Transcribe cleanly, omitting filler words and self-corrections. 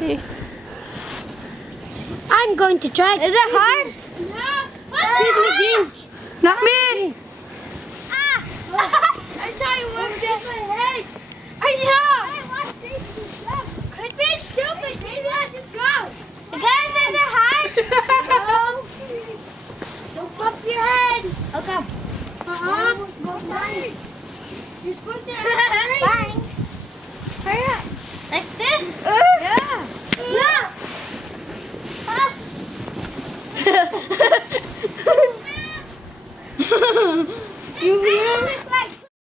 ready. I'm going to try. Is it hard? No. Not me. Ah! I saw you moved in my head. I know. Quit being stupid, David. Just go. Again, is it hard? No. Don't bump your head. Okay. You're supposed to.